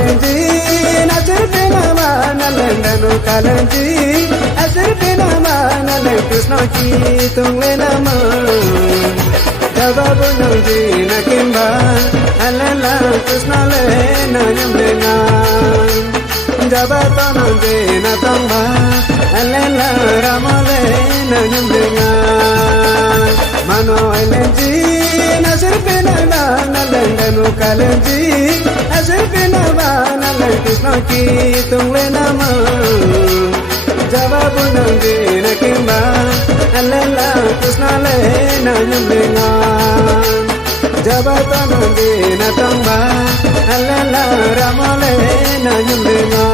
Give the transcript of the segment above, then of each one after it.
oilenji nazirpina manalendanu kalenji azirpina manalen krishna ki tungle nama jawabu nangji nakimba alala krishna le nanyamlenga jabata nangji natamba alala ramale nanyamlenga mano oilenji nazirpina manalendanu kalenji azirpina manalen krishna ki tungle nama jawabu nangji nakimba alala krishna le nanyamlenga jabata nangji natamba alala ramale nanyamlenga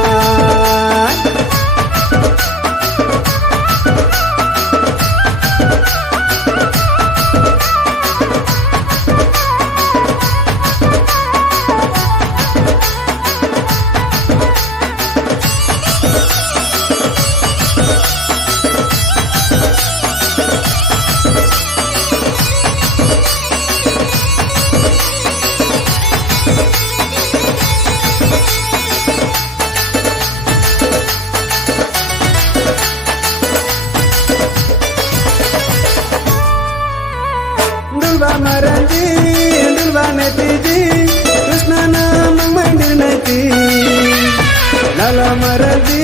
Dulva maranji, dulva netiji, Krishna namang mandir neti. Lala maranji,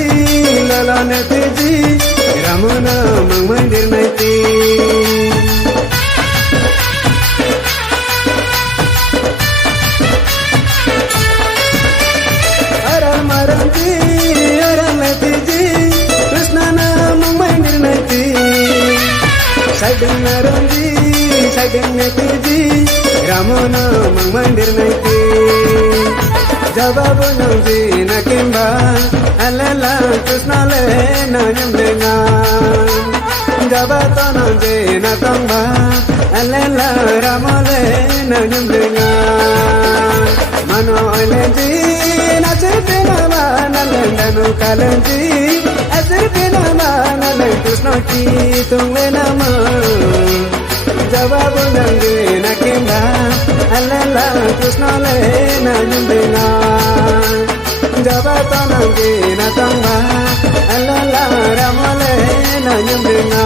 lala netiji, Rama namang mandir neti. Aral maranji, aral netiji, Krishna namang mandir neti. Saidang maranji, saidang netiji, Rama namang mandir neti. Jawabu nangji nakimba, alala Krishna le nanyamlenga. Jabata nangji natamba, alala Rama le nanyamlenga. Mano oilenji nazirpina manalendanu kalenji azirpina manalen Krishna ki tungle nama jawabu nangji nakimba alala Krishna le nanyamlenga jabata nangji natamba alala Rama le nanyamlenga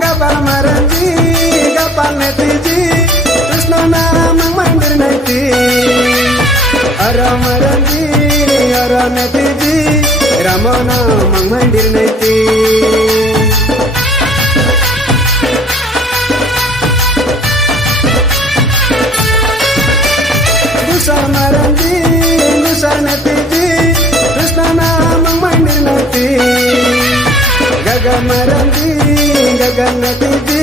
Gapal maranji, gapal netiji, Krishna namang mandir neti. Ara maranji, ara netiji, Rama namang mandir neti. Gusar maranji, gusar netiji, Krishna namang mandir neti. Gaga maranji, gaga netiji,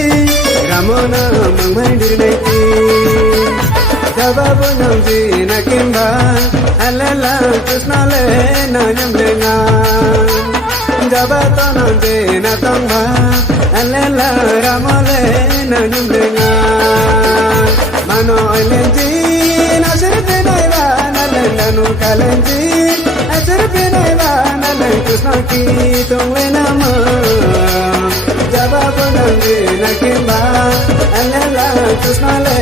Rama namang mandir neti. Jawabu nangji nakimba, alala Krishna le nanyamlenga. Jabata nangji natamba, alala Rama le nanyamlenga. Mano oilenji nazirpina manalendanu kalenji azirpina manalen Krishna ki tungle nama jawabu nangji nakimba alala Krishna le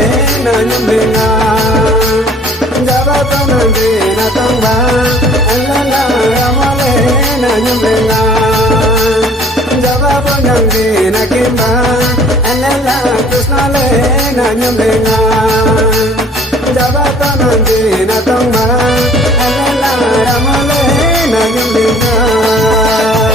nanyamlenga jabata nangji natamba alala Rama le nanyamlenga jawabu nangji nakimba alala Krishna le nanyamlenga jabata nangji natamba alala Rama